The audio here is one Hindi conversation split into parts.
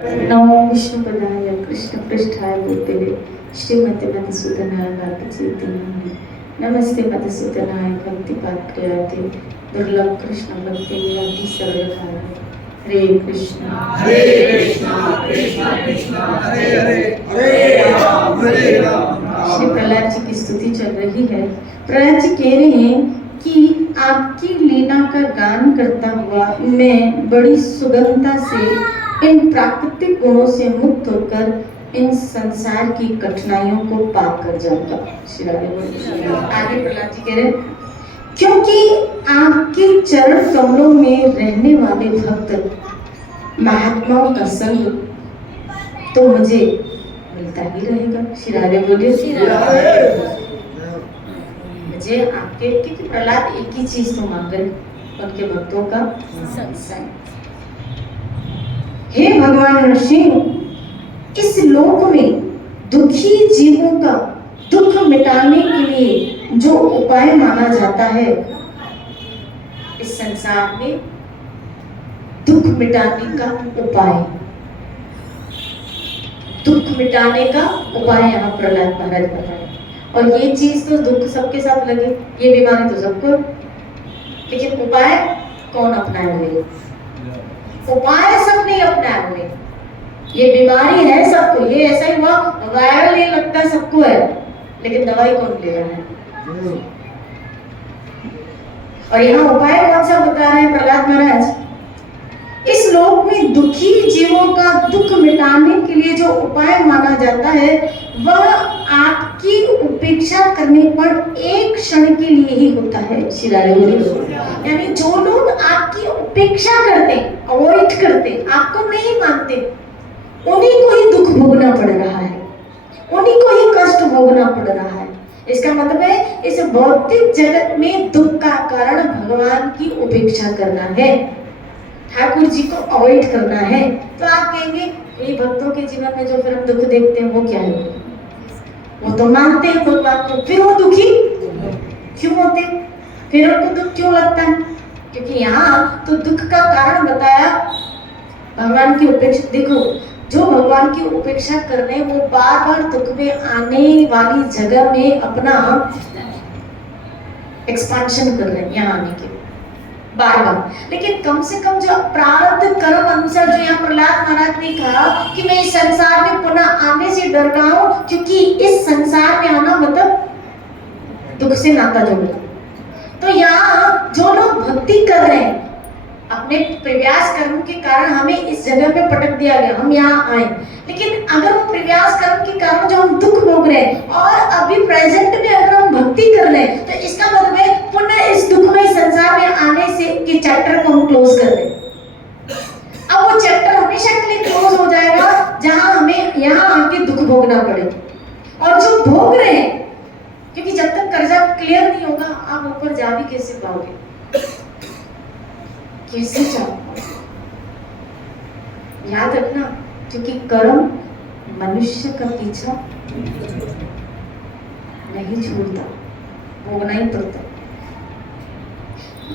नमो विष्णुपदाय कृष्णपृष्ठाय भूतले श्रीमते मधुसूदनाय भारतचैतन्याय नमस्ते मधुसूदनाय भक्तिपात्रयाते दुर्लभ कृष्ण भक्ति निरति सर्वधाय हरे कृष्णा कृष्णा कृष्णा हरे हरे हरे राम। श्री प्रहलाद जी की स्तुति चल रही है। प्रहलाद जी कह रहे हैं कि आपकी लीला का गान करता हुआ मैं बड़ी सुगमता से इन प्राकृतिक गुणों से मुक्त होकर इन संसार की कठिनाइयों को पार कर जाऊंगा। श्री राधे बोल। आगे प्रहलाद जी कह रहे हैं क्योंकि आपके चरण कमलों में रहने वाले भक्त महात्माओं का संग तो मुझे मिलता ही रहेगा। श्री राधे बोलिए। मुझे आपके, क्योंकि प्रहलाद एक ही चीज तो मांग रहे, उनके भक्तों का संग। हे भगवान नरसिंह, इस लोक में दुखी जीवों का दुख मिटाने के लिए जो उपाय माना जाता है, इस संसार में दुख मिटाने का उपाय, दुख मिटाने का उपाय यहाँ प्रहलाद महाराज बताए। और ये चीज तो दुख सबके साथ लगे, ये बीमारी तो सबको, लेकिन उपाय कौन अपनाए हुए? उपाय सब नहीं अपनाए हुए। ये बीमारी है सबको, ये ऐसा ही हुआ वायरल, ये लगता है सबको है, लेकिन दवाई कौन ले रहा है? और यहाँ उपाय कौन सा बता रहे हैं प्रहलाद महाराज? इस लोक में दुखी जीवों का दुख मिटाने के लिए जो उपाय माना जाता है, वह आपकी उपेक्षा करने पर एक क्षण के लिए ही होता है। यानी जो लोग आपकी उपेक्षा करते, अवॉइड करते, आपको नहीं मानते, उन्हीं को ही दुख भोगना पड़ रहा है, उन्हीं को ही कष्ट भोगना पड़ रहा है। इसका मतलब है इस भौतिक जगत में दुख का कारण भगवान की उपेक्षा करना है, ठाकुर जी को अवॉइड करना है। तो आप कहेंगे ये भक्तों के जीवन में जो फिर हम दुख देखते हैं वो क्या है? वो तो मानते हैं भगवान को, फिर वो दुखी क्यों होते? फिर उनको दुख क्यों लगता है? क्योंकि यहाँ तो दुख का कारण बताया भगवान की उपेक्षा। देखो, जो भगवान की उपेक्षा कर रहे हैं वो बार बार दुख में आने वाली जगह में अपना एक्सपांशन कर रहे हैं यहाँ आने के बार बार। लेकिन कम से कम जो प्रारब्ध कर्म अनुसार, जो यहाँ प्रहलाद महाराज ने कहा कि मैं इस संसार में पुनः आने से डर रहा हूँ, क्योंकि इस संसार में आना मतलब दुख से नाता जोड़ना। तो यहाँ जो लोग भक्ति कर रहे हैं, अपने प्रयास कर्म के कारण हमें इस जगह पे पटक दिया गया, हम यहाँ आए, लेकिन अगर वो प्रयास कर्म के कारण जो हम दुख भोग रहे हैं और अभी प्रेजेंट में अगर हम भक्ति कर रहे हैं, तो इसका मतलब है पुनः इस दुखमय संसार में आने से के चैप्टर को हम क्लोज कर रहे हैं। अब वो चैप्टर हमेशा के लिए क्लोज हो जाएगा जहां हमें यहाँ आके दुख भोगना पड़े। और जो भोग रहे हैं, क्योंकि जब तक कर्जा क्लियर नहीं होगा आप ऊपर जा भी कैसे पाओगे, कैसे जाओ? याद रखना, क्योंकि कर्म मनुष्य का पीछा नहीं छोड़ता, भोगना ही पड़ता।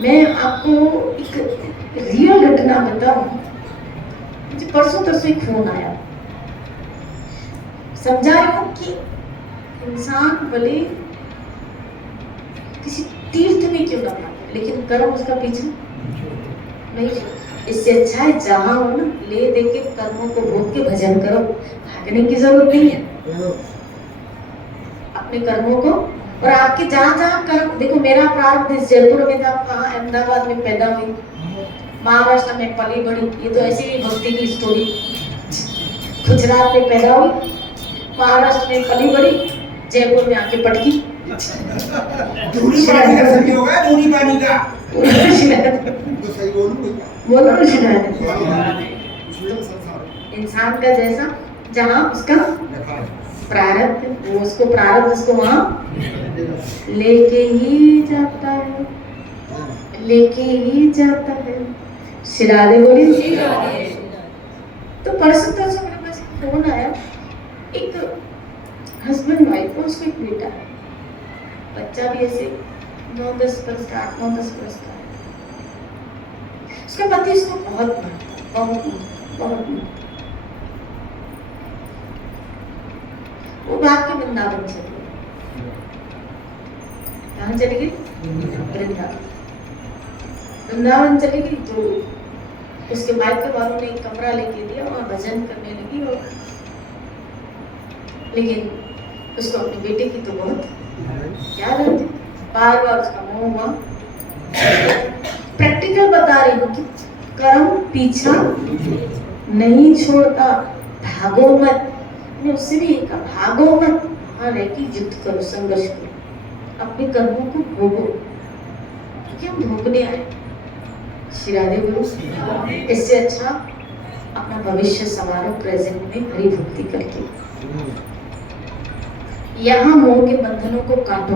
मैं आपको एक रियल घटना बताऊं। मुझे परसों तरसों एक फोन आया, समझा रही हूं कि इंसान भले किसी तीर्थ में क्यों ना माने, लेकिन कर्म उसका पीछा नहीं। इससे अच्छा है जहां हो ना, ले दे के कर्मों को भोग के भजन करो, भागने की जरूरत नहीं है अपने कर्मों को। और आपके जहां जहां कर्म, देखो मेरा प्रारब्ध इस जयपुर में था, कहाँ अहमदाबाद में पैदा हुई, महाराष्ट्र में पली बड़ी, ये तो ऐसी ही भक्ति की स्टोरी। गुजरात में पैदा हुई, महाराष्ट्र में पली बड़ी, जयपुर में आके पटकी। धूनी पानी का सही होगा, धूनी पानी का तो सही बोलो इंसान का जैसा जहाँ उसका प्रारब्ध, वो उसको प्रारब्ध उसको वहाँ लेके ही जाता है, लेके ही जाता है। श्री राधे बोली। तो परसों तरसों मेरे पास फोन आया, एक हस्बैंड वाइफ को, उसको एक बेटा है, बच्चा भी ऐसे 9-10 वर्ष का, 8-9-10 वर्ष का। उसका पति उसको बहुत मारता, बहुत मारता। वो भाग के वृंदावन चली गई। कहाँ चली गई? वृंदावन। वृंदावन चली गई तो उसके मायके वालों ने एक कमरा लेके दिया और भजन करने लगी। और लेकिन उसको अपनी बेटे की तो बहुत याद आती, बार बार उसका मोह हुआ। प्रैक्टिकल बता रही हूँ कि कर्म पीछा नहीं छोड़ता, भागो मत। मैंने उससे भी कहा भागो मत, वहां रह के युद्ध करो, संघर्ष करो, अपने कर्मों को भोगो, क्योंकि हम भोगने आए। श्री राधे गुरु। इससे अच्छा अपना भविष्य संवारो प्रेजेंट में हरि भक्ति करके। यहाँ मोह के बंधनों को काटो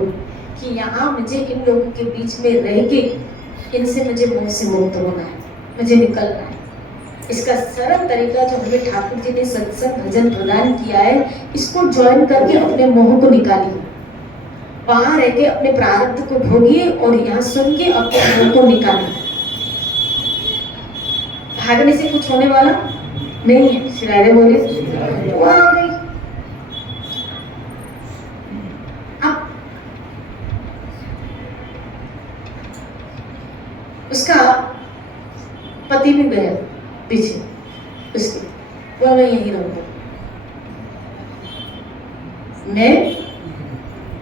कि यहाँ मुझे इन लोगों के बीच में रह के इनसे मुझे मोह से मुक्त होना है, मुझे निकलना है। इसका सरल तरीका जो हमें ठाकुर जी ने सत्संग भजन प्रदान किया है, इसको ज्वाइन करके अपने मोह को निकालिए। वहां रह के अपने प्रारब्ध को भोगिए और यहाँ सुन के अपने मोह को निकालिए। भागने से कुछ होने वाला नहीं है। श्री राधे बोले वो आ गई। अब उसका पति भी गया पीछे उसके, वो मैं यही रहूंगा, मैं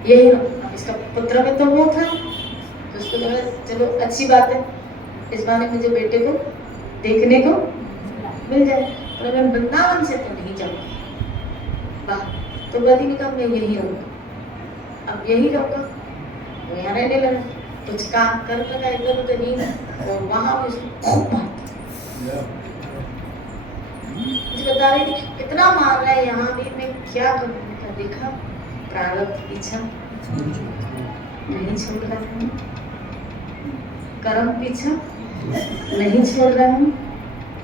यही रहूंगा। इसका पुत्र में तो वो था तो उसको लगा चलो अच्छी बात है, इस बहाने मुझे बेटे को देखने को मिल जाए, पर मैं वृंदावन से तो नहीं जाऊंगा बाहर। तो पति ने कहा मैं यही रहूंगा। अब यही रहूंगा, वो यहाँ रहने लगा, कुछ काम कर लगा इधर उधर नहीं, और वहां भी उसको खूब मारता। मुझे बता रही थी कितना मार रहा है, यहाँ भी मैं क्या करूँ। देखा प्रारब्ध पीछा नहीं छोड़ रहा हूँ, कर्म पीछा नहीं छोड़ रहा हूँ।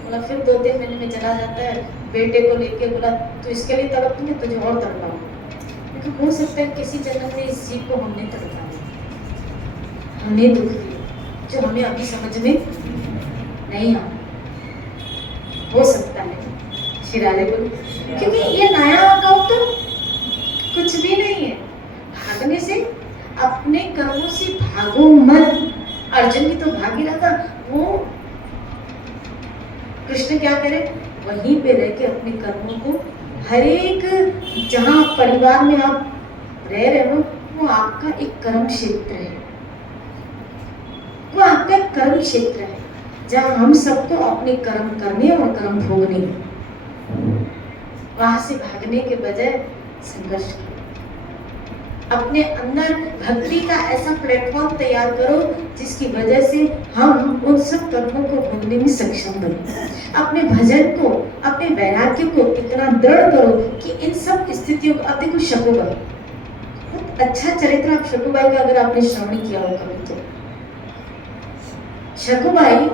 बोला फिर 2-3 महीने में चला जाता है, बेटे को लेके बोला तो इसके लिए तड़पती है, तुझे और तड़पाऊंगा। लेकिन हो सकता है किसी जन्म में इस जीव को हमने तड़पा दिया, हमने दुख दिया जो हमें अभी समझ में नहीं आ, हो सकता है। श्री राधे बोले क्योंकि ये नया अकाउंट कुछ भी नहीं है। भागने से अपने कर्मों से भागो मत। अर्जुन भी तो भाग ही रहा था, वो कृष्ण क्या करे, वहीं पे रह के अपने कर्मों को, हर एक जहाँ परिवार में आप रह रहे हो वो आपका एक कर्म क्षेत्र है, वो आपका एक कर्म क्षेत्र है जहाँ हम सबको अपने कर्म करने और कर्म भोगने, वहां से भागने के बजाय संघर्ष करो। अपने अंदर भक्ति का ऐसा प्लेटफॉर्म तैयार करो जिसकी वजह से हम उन सब कर्मों को भोगने में सक्षम बने। अपने भजन को, अपने वैराग्य को इतना दृढ़ करो कि इन सब स्थितियों को, अब देखो शकुबाई, बहुत अच्छा चरित्र आप शकुबाई का अगर आपने श्रवण किया हो कभी तो। शकुबाई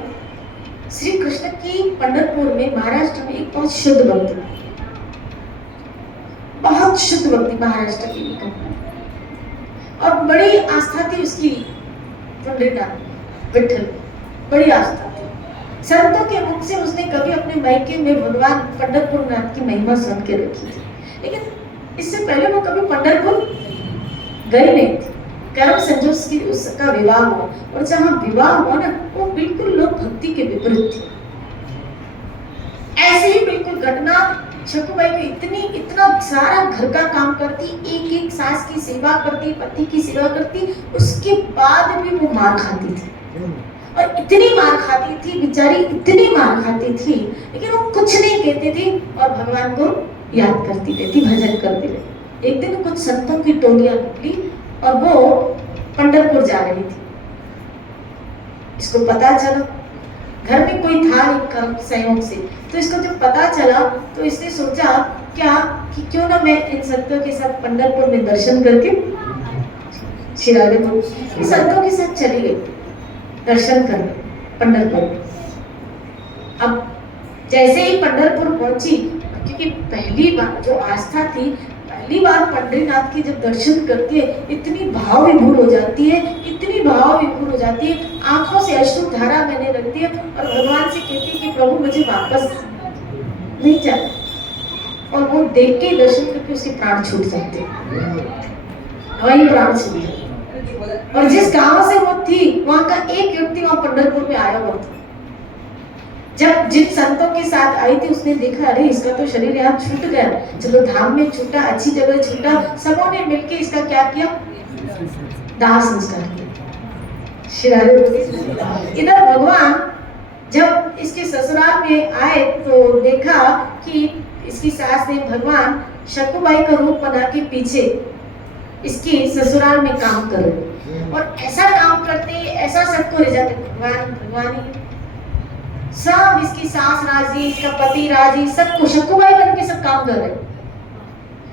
श्री कृष्ण की पंढरपुर में महाराष्ट्र में एक बहुत शुद्ध भक्ति, बहुत शुद्ध भक्ति महाराष्ट्र की और बड़ी आस्था थी उसकी पंडितनाथ विठल, बड़ी आस्था थी। संतों के मुख से उसने कभी अपने मायके में भगवान पंढरपुर नाथ की महिमा सुन के रखी थी, लेकिन इससे पहले वो कभी पंढरपुर गई नहीं थी। कर्म संजोग की उसका विवाह हुआ और जहाँ विवाह हुआ ना वो बिल्कुल लोक भक्ति के विपरीत थी। ऐसे ही बिल्कुल घटना शकुबाई को इतना सारा घर का काम करती, एक एक सास की सेवा करती, पति की सेवा करती, उसके बाद भी वो मार खाती थी और इतनी मार खाती थी बेचारी, इतनी मार खाती थी, लेकिन वो कुछ नहीं कहती थी और भगवान को याद करती रहती, भजन करती रहती। एक दिन कुछ संतों की टोलियां निकली और वो पंढरपुर जा रही थी। इसको पता चला, घर में कोई था नहीं कर्म संयोग से, तो इसको जब पता चला तो इसने सोचा क्या कि क्यों ना मैं इन संतों के साथ पंढरपुर में दर्शन करके, श्री राधे को संतों के साथ चली गई दर्शन करने पंढरपुर। अब जैसे ही पंढरपुर पहुंची, क्योंकि पहली बार जो आस्था थी, पहली बार पंढरीनाथ की जब दर्शन करती है इतनी भाव विभोर हो जाती है, इतनी भाव विभोर हो जाती है, आंखों से अश्रु धारा बहने लगती है और भगवान से कहती है कि प्रभु मुझे वापस नहीं जाना, और वो देख के दर्शन करके उसके प्राण छूट जाते हैं, वही प्राण छूट जाते। और जिस गांव से वो थी वहां का एक व्यक्ति वहां पंढरपुर में आया हुआ था। जब जिन संतों के साथ आई थी उसने देखा, अरे इसका तो शरीर यहाँ छूट गया, चलो धाम में छूटा, अच्छी जगह छूटा, सबों ने मिलके इसका क्या किया, दाह संस्कार किया। इधर भगवान जब इसके ससुराल में आए तो देखा कि इसकी सास ने भगवान शकुबाई का रूप बना के पीछे इसकी ससुराल में काम कर रहे, और ऐसा काम करते ऐसा सबको रिझाते, भगवान ही सब, इसकी सास राजी, इसका पति राजी, सबको शकुबाई बन के सब काम कर रहे,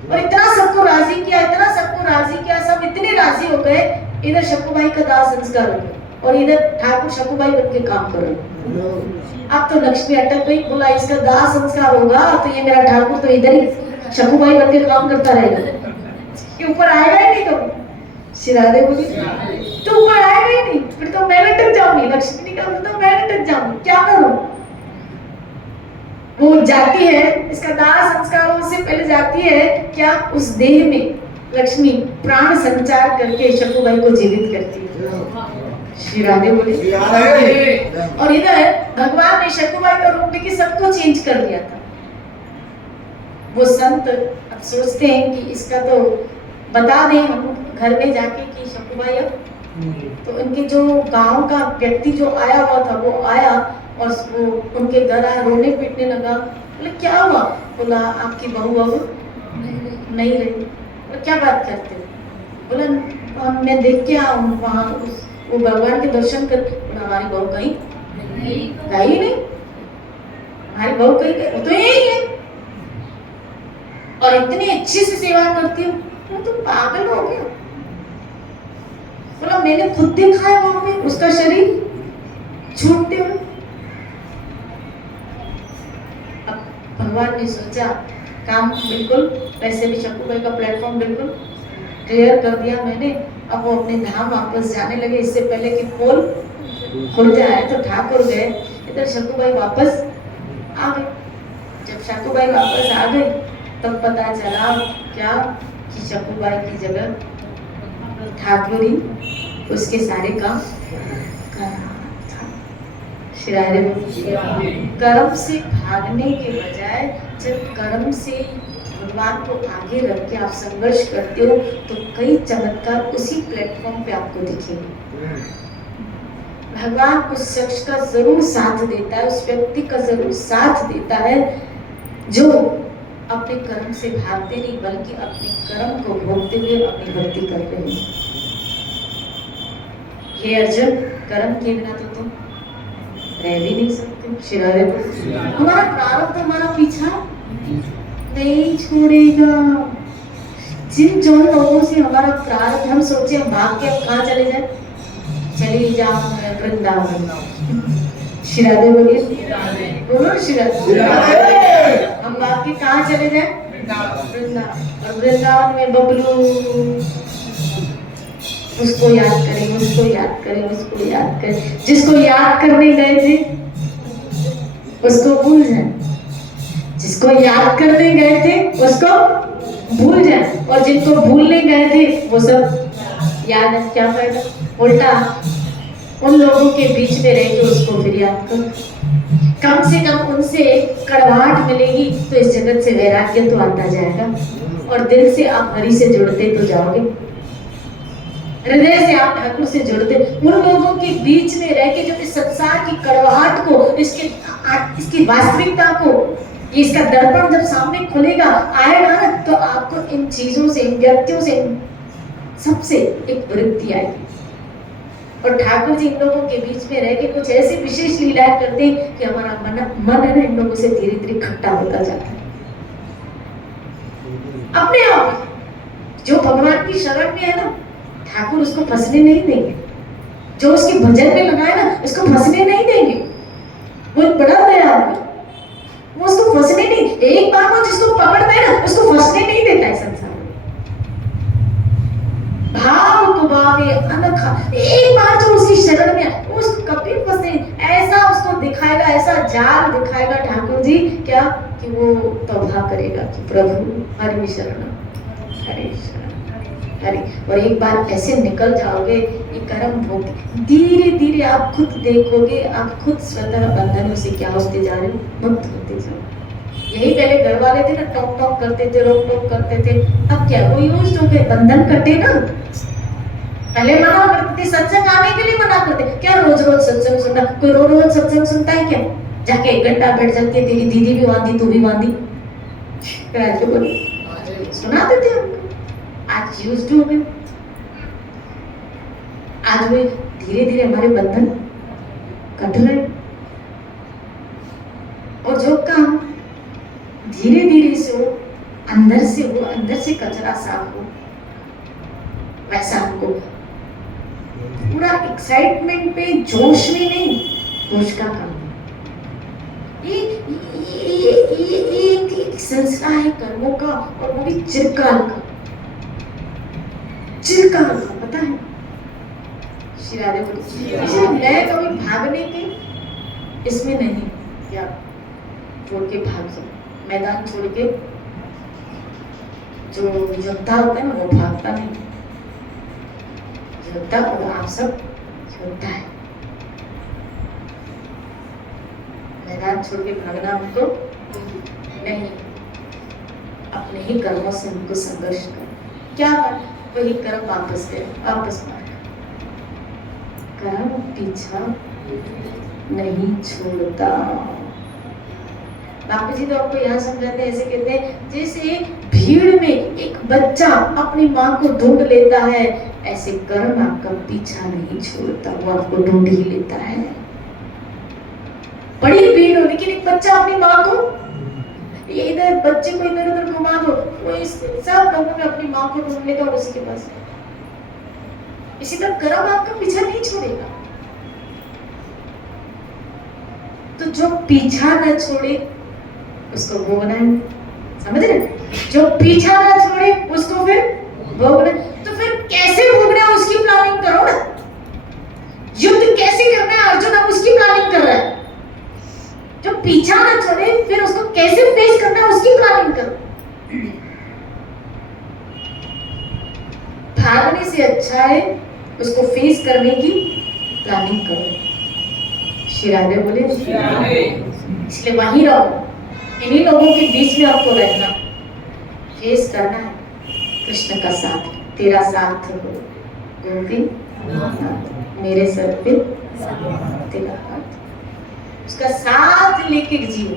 और इतना सबको राजी किया, इतना सबको राजी किया, सब इतने राजी हो गए। इधर शकुबाई का दाह संस्कार हो गया और इधर ठाकुर शकुबाई बन के काम कर रहे। अब तो लक्ष्मी अटक गई, बोला इसका दाह संस्कार होगा तो ये मेरा ठाकुर तो इधर ही शकुबाई बन के काम करता रहेगा, ये ऊपर आएगा ही नहीं। तो शिरादे बोली तो ऊपर आएगा ही नहीं, फिर तो मैं लटक जाऊंगी। लक्ष्मी ने कहा तो मैं लटक जाऊंगी, क्या करूं। वो जाती है, इसका दाह संस्कार उससे पहले जाती है क्या, उस देह में लक्ष्मी प्राण संचार करके शकुबाई को जीवित करती है। श्री राधे बोले। और इधर भगवान ने शकुबाई का रूप लेके सबको चेंज कर दिया था। वो संत अब सोचते हैं कि इसका तो बता दें हम घर में जाके कि शकुबाई अब, तो उनके जो गांव का व्यक्ति जो आया हुआ था वो आया और वो उनके घर आया, रोने पीटने लगा। बोले क्या हुआ, बोला आपकी बहू अब नहीं रही। क्या बात करते हो, बोला मैं देख के आऊं वहां वो भगवान के दर्शन कर, हमारी बहू कहीं गई नहीं, हमारी बहू कहीं गई, वो तो यही है और इतनी अच्छी से सेवा करती हूँ, वो तो पागल हो गया। बोला मैंने खुद देखा है वहां पे उसका शरीर छूटते हुए। अब भगवान ने सोचा काम बिल्कुल, वैसे भी शकुबाई का प्लेटफॉर्म बिल्कुल क्लियर कर दिया मैंने, अब वो अपने धाम वापस जाने लगे इससे पहले कि पोल खुल जाए। तो ठाकुर गए, इधर शकुबाई वापस आ गई। जब शकुबाई वापस आ गई तब पता चला क्या कि शकुबाई की जगह ठाकुर ही उसके सारे काम कर रहा था। कर्म से भागने के बजाय जब कर्म से भगवान को आगे रख के आप संघर्ष करते हो तो कई चमत्कार उसी प्लेटफॉर्म पे आपको दिखेंगे। भगवान उस शख्स का जरूर साथ देता है, उस व्यक्ति का जरूर साथ देता है जो अपने कर्म से भागते नहीं बल्कि अपने कर्म को भोगते हुए अपनी भक्ति कर रहे हैं। हे अर्जुन, कर्म के बिना तो तुम रह भी नहीं सकते। शिरारे हमारा प्रारब्ध हमारा पीछा नहीं छोड़ेगा। जिन जो लोगों से हमारा प्रारब्ध, हम सोचे हम भाग के अब कहाँ चले जाए, चली जाओ वृंदावन। शिरादे बोलिए, बोलो शिरादे। हम भाग के कहाँ चले जाए, वृंदावन। और वृंदावन में बबलू, उसको याद करें, उसको याद करें, उसको याद करें। जिसको याद करने गए थे उसको भूल जाए, जिसको याद करने गए थे उसको भूल जाए, और जिनको भूलने गए थे वो सब याद है। क्या फायदा, उल्टा उन लोगों के बीच में रह के उसको फिर याद करो। कम से कम उनसे कड़वाहट मिलेगी तो इस जगत से वैराग्य तो आता जाएगा, और दिल से आप हरि से जुड़ते तो जाओगे, हृदय से आप ठाकुर से जुड़ते। उन लोगों के बीच में रह के जब इस संसार की कड़वाहट को, इसकी वास्तविकता को, इसका दर्पण जब सामने खुलेगा आएगा ना, तो आपको इन चीजों से, इन व्यक्तियों से, सबसे एक वृत्ति आएगी। और ठाकुर जी इन लोगों के बीच में रह के कुछ ऐसी विशेष लीलाएं करते हैं कि हमारा मन है ना इन लोगों से धीरे धीरे खट्टा होता जाता है। अपने आप जो भगवान की शरण में है ना, ठाकुर उसको फंसने नहीं देंगे। जो उसके भजन में लगा है ना, उसको फंसने नहीं देंगे। वो बड़ा दयालु है, वो उसको फंसने नहीं, एक बार वो जिसको पकड़ता है ना उसको फंसने नहीं देता है संसार में। भाव कुबावे अनखा, एक बार जो उसकी शरण में आए, उस कभी फंसे, ऐसा उसको दिखाएगा, ऐसा जाल दिखाएगा ठाकुर जी क्या, कि वो तौबा करेगा कि प्रभु हरि शरण, हरि शरण, हरि। और एक बार ऐसे निकल जाओगे ये कर्म भोग, धीरे धीरे आप खुद देखोगे, आप खुद स्वतः बंधनों से क्या होते जा रहे हो, मुक्त होते जाओ। यही पहले घर वाले थे ना, टॉक टॉक करते थे, रोक टोक करते थे, अब क्या वो यूज हो गए, बंधन कटे ना। पहले मना करते थे, सत्संग आने के लिए मना करते, क्या रोज रोज सत्संग सुनना, कोई रोज रोज सत्संग सुनता है क्या, जाके 1 घंटा बैठ जाती है, तेरी दीदी भी बांधी तू भी बांधी, सुनाते थे हमको। आज यूज हो गए, आज वे धीरे धीरे हमारे बंधन कट रहे, और जो काम धीरे धीरे से हो, अंदर से हो, अंदर से कचरा साफ हो, वैसा हमको पूरा एक्साइटमेंट पे, जोश में नहीं, होश का काम। ये एक सिलसिला है कर्मों का, और वो भी चिरकाल का, चिरकाल का, पता है श्री राधे बोली। मैं कभी भागने की इसमें नहीं, क्या छोड़ के भाग, मैदान छोड़ के, जो योद्धा होता है ना वो भागता नहीं, योद्धा और आप सब योद्धा है। मैदान छोड़ के भागना हमको नहीं, अपने ही कर्मों से हमको संघर्ष कर, क्या वही कर्म वापस गए, वापस मार, कर्म पीछा नहीं छोड़ता। बापू जी तो आपको यहाँ समझाते हैं, ऐसे कहते हैं जैसे भीड़ में एक बच्चा अपनी माँ को ढूंढ लेता है, ऐसे कर्म आपका पीछा नहीं छोड़ता, वो आपको ढूंढ ही लेता है। बड़ी भीड़ हो, लेकिन एक बच्चा अपनी माँ को, ये इधर बच्चे को इधर उधर घुमा दो, वो इस सब लोगों में अपनी माँ को ढूंढ लेगा और उसी के पास। इसी तरह कर्म आपका पीछा नहीं छोड़ेगा। तो जो पीछा न छोड़े उसको भोगना है, समझ रहे? जो पीछा न छोड़े उसको फिर भोगना। तो फिर कैसे भोगना है उसकी प्लानिंग करो ना। युद्ध कैसे करना है अर्जुन, अब उसकी प्लानिंग कर रहा है। जो पीछा न छोड़े फिर उसको कैसे फेस करना है उसकी प्लानिंग करो। भागने से अच्छा है उसको फेस करने की प्लानिंग करो। श्री राधे बोले, इसलिए वहीं रहो, इन्हीं लोगों के बीच में आपको रहना, फेस करना है। कृष्ण का साथ, तेरा साथ हो गोविंद, मेरे सर पे तेरा हाथ, उसका साथ लेके जियो,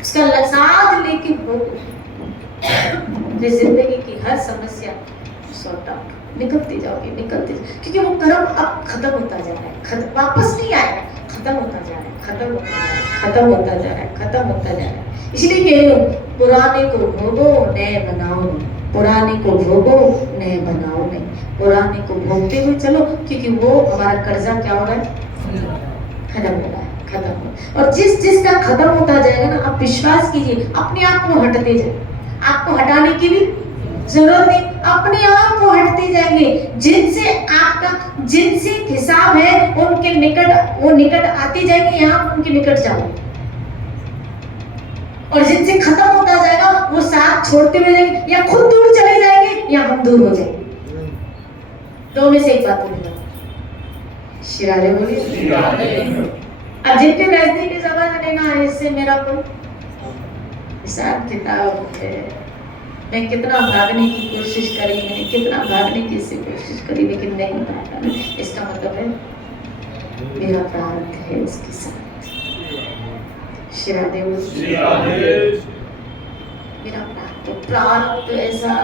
उसका साथ लेके भोगो, फिर जिंदगी की हर समस्या सॉर्ट आउट, निकलते जाओगे, निकलते जाओगे। क्योंकि वो कर्म अब खत्म होता जा रहा है, वापस नहीं आएगा, खत्म होता जा रहा है, खत्म होता जा रहा है, खत्म होता जा रहा है, खत्म होता जा रहा है। इसलिए कह रही हूँ, पुराने को भोगो नए बनाओ नहीं, पुराने को भोगो नए बनाओ नहीं, पुराने को भोगते हुए चलो, क्योंकि वो हमारा कर्जा क्या हो रहा है, खत्म हो रहा है, खत्म हो। और जिस जिसका खत्म होता जाएगा ना, आप विश्वास कीजिए अपने आप को हटते जाए, आपको हटाने की भी जरूरत नहीं, अपने आप वो हटते जाएंगे। जिनसे आपका, जिनसे हिसाब है उनके निकट, वो निकट आते जाएंगे, यहाँ उनके निकट जाओ। और जिनसे खत्म होता जाएगा वो साथ छोड़ते हुए जाएंगे, या खुद दूर चले जाएंगे या हम दूर हो जाएंगे। दो में से एक बात बोलेगा। श्री राधे बोलिए। अब जिनके नजदीक समझ लेना, इससे मेरा कोई हिसाब किताब है। मैं कितना भागने की कोशिश करी, मैंने कितना भागने की कोशिश करी, लेकिन नहीं भागा। इसका मतलब है मेरा प्रारब्ध है इसके साथ। श्री राधे, मेरा प्रारब्ध ऐसा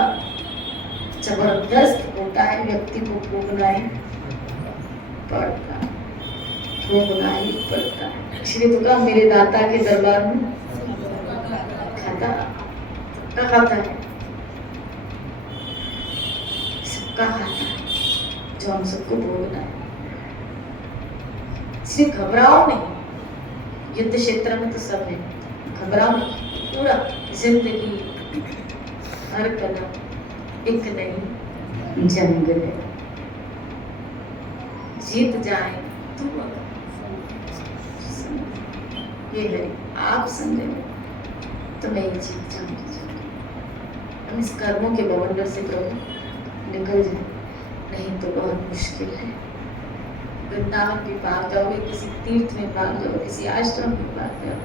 जबरदस्त होता है, व्यक्ति को भोगना ही पड़ता है, भोगना ही पड़ता है। इसलिए तो कहा मेरे दाता के दरबार में खाता है, सबका खाता है, जो हम सबको भोगना है। इसलिए घबराओ नहीं, युद्ध क्षेत्र में तो सब है, घबराओ नहीं। पूरा जिंदगी हर कदम एक नहीं जंग है, जीत जाए तो ये है, आप समझे तो मैं ये जीत जाऊंगी। हम इस कर्मों के बवंडर से प्रभु निकल जाए, नहीं तो बहुत मुश्किल है। वृंदावन भी भाग जाओगे, किसी तीर्थ में भाग जाओ, किसी आश्रम में भाग जाओ।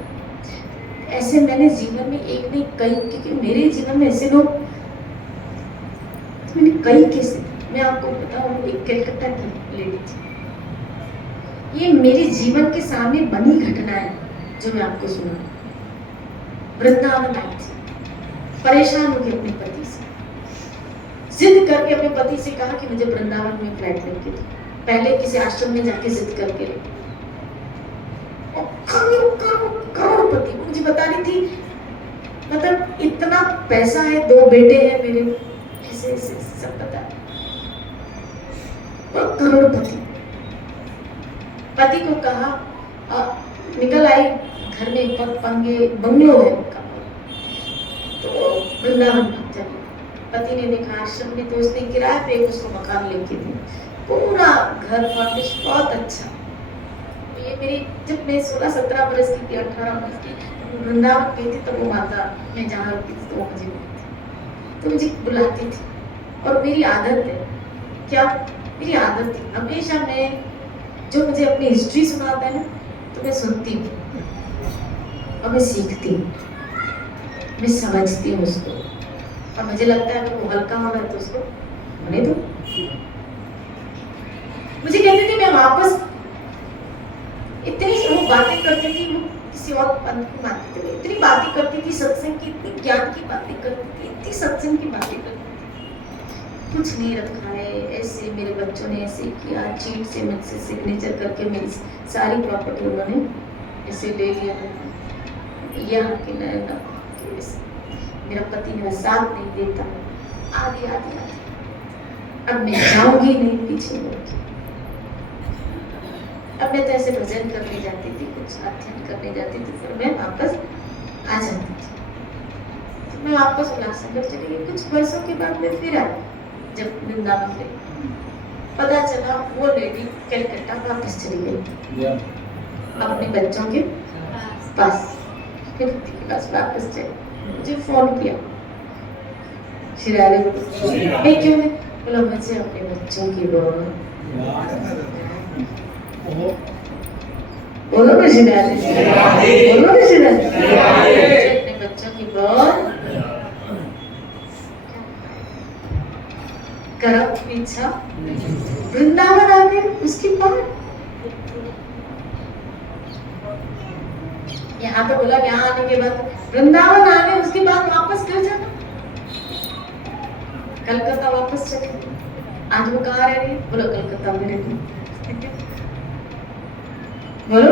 ऐसे मैंने जीवन में एक नहीं कई, क्योंकि मेरे जीवन में ऐसे लोग मैंने कई केस, मैं आपको बताऊं, एक कलकत्ता की लेडी थी, ये मेरे जीवन के सामने बनी घटना है जो मैं आपको सुना। वृंदावन आई थी, परेशान हो गई अपने पति से, जिद करके अपने पति से कहा कि मुझे वृंदावन में फ्लैट लेके दो। पहले किसी आश्रम में जाके जिद करके करोड़पति, मुझे बता रही थी, मतलब इतना पैसा है, 2 बेटे हैं मेरे, ऐसे ऐसे सब पता है, करोड़पति। पति को कहा, निकल आई, घर में पग पंगे बंगलो है उनका, तो वृंदावन भाग जाए। पति ने देखा आश्रम में, तो उसने किराए पे उसको मकान लेके दी, पूरा घर फर्निश, बहुत अच्छा। ये मेरी, जब मैं 16-17 बरस की थी, 18 बरस की, वृंदावन गई थी, तो वो माता मैं जहाँ रुकती थी तो वो मुझे मिलती, तो मुझे बुलाती थी। और मेरी आदत है, क्या मेरी आदत थी, हमेशा मैं, जो मुझे अपनी हिस्ट्री सुनाता है ना, तो मैं सुनती हूँ और मैं सीखती हूँ, मैं समझती हूँ उसको, और मुझे लगता है अगर वो हल्का हो रहा है तो उसको होने दो। मुझे कहती थी, मैं वापस इतनी वो बातें करती थी, वो किसी और पंथ की बातें करती, इतनी बातें करती थी, सत्संग की, इतनी ज्ञान की बातें करती थी, इतनी सत्संग की बातें करती थी। कुछ नहीं रखा है, ऐसे मेरे बच्चों ने ऐसे किया, चीट से मुझसे सिग्नेचर करके मेरी सारी प्रॉपर्टी उन्होंने ऐसे ले लिया, यहाँ के नया, मेरा पति मेरा साथ नहीं देता, आदि आदि आदि। अब मैं जाऊंगी नहीं पीछे मुड़ के। अब मैं तो ऐसे भजन करने जाती थी, कुछ अध्ययन करने जाती थी, फिर मैं वापस आ जाती थी, तो मैं वापस उल्लासनगर चली गई। कुछ वर्षों के बाद मैं फिर आई, जब वृंदावन गई, पता चला वो लेडी कलकत्ता वापस चली गई अपने बच्चों के पास, फिर के पास वापस चली। मुझे फोन किया, शिरारे मैं क्यों नहीं, बोला मुझे अपने बच्चों की बोलो ना शिरारे, बोलो ना शिरारे, अपने बच्चों की बोल करम की इच्छा। वृंदावन आ गए, उसके बाद यहाँ पे बोला, यहाँ आने के बाद वृंदावन आ गए, उसके बाद वापस घर जाना, कलकत्ता वापस चले। आज वो कहाँ रह रही है, बोलो कलकत्ता में रह रही। बोलो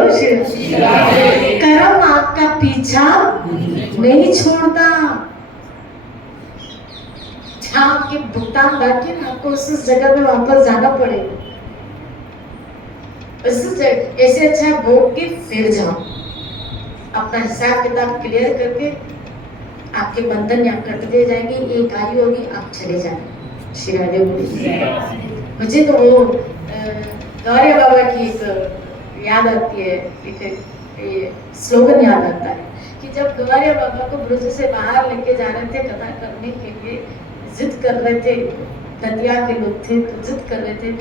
करम आपका पीछा नहीं छोड़ता, जहाँ आपके भुगतान बाकी ना, आपको उस जगह में वापस जाना पड़ेगा। ऐसे अच्छा है भोग के फिर जाओ, अपना हिसाब किताब क्लियर करके आपके बंधन यहाँ कट दे जाएंगे, एक आयु होगी, आप चले जाएंगे। शिराडे बोली, मुझे तो वो गौरी बाबा की एक याद आती है, एक स्लोगन याद आता है कि जब गौरी बाबा को ब्रज से बाहर लेके जा रहे थे कथा करने के लिए, जिद कर रहे थे, दतिया के लोग थे तो जिद कर रहे थे,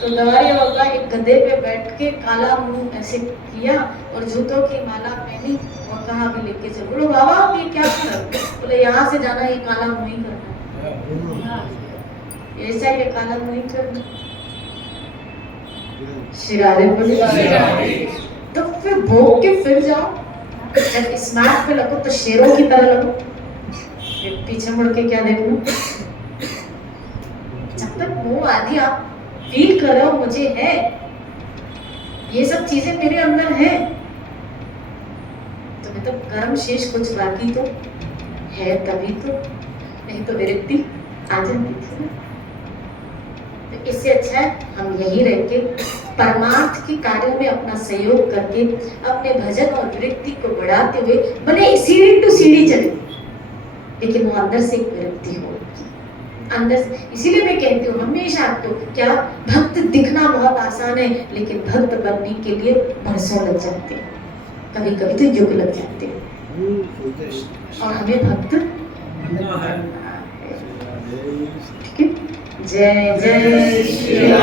तो गौरी बाबा एक गधे पे बैठ के काला मुंह ऐसे किया और जूतों की माला पहनी और कहा भी लेके चलो। बोलो बाबा आप ये क्या कर रहे हो, बोले यहाँ से जाना, ये काला मुंह ही करना, ऐसा ये काला मुंह ही करना। शिरारे बोले, तो फिर भोग के फिर जाओ, जब स्मार्ट पे लगो तो शेरों की तरह लगो, फिर पीछे मुड़ के क्या देखना। जब तक वो आदि आप फील कर रहे हो मुझे है, ये सब चीजें मेरे अंदर है, तो मतलब कर्म शेष कुछ बाकी तो है, तभी तो, नहीं तो विरक्ति आ जाती थी ना। तो इससे अच्छा है हम यहीं रह के परमार्थ के कार्यों में अपना सहयोग करके अपने भजन और विरक्ति को बढ़ाते हुए, भले सीढ़ी टू सीढ़ी चले, लेकिन वो अंदर से एक विरक्ति हो, अंदर से। इसीलिए मैं कहती हूँ हमेशा आपको, क्या भक्त दिखना बहुत आसान है, लेकिन भक्त बनने के लिए बरसों लग जाते हैं, कभी कभी तो युग लग जाते हैं, और हमें भक्त बनना है। ठीक है, जय जय श्री राम।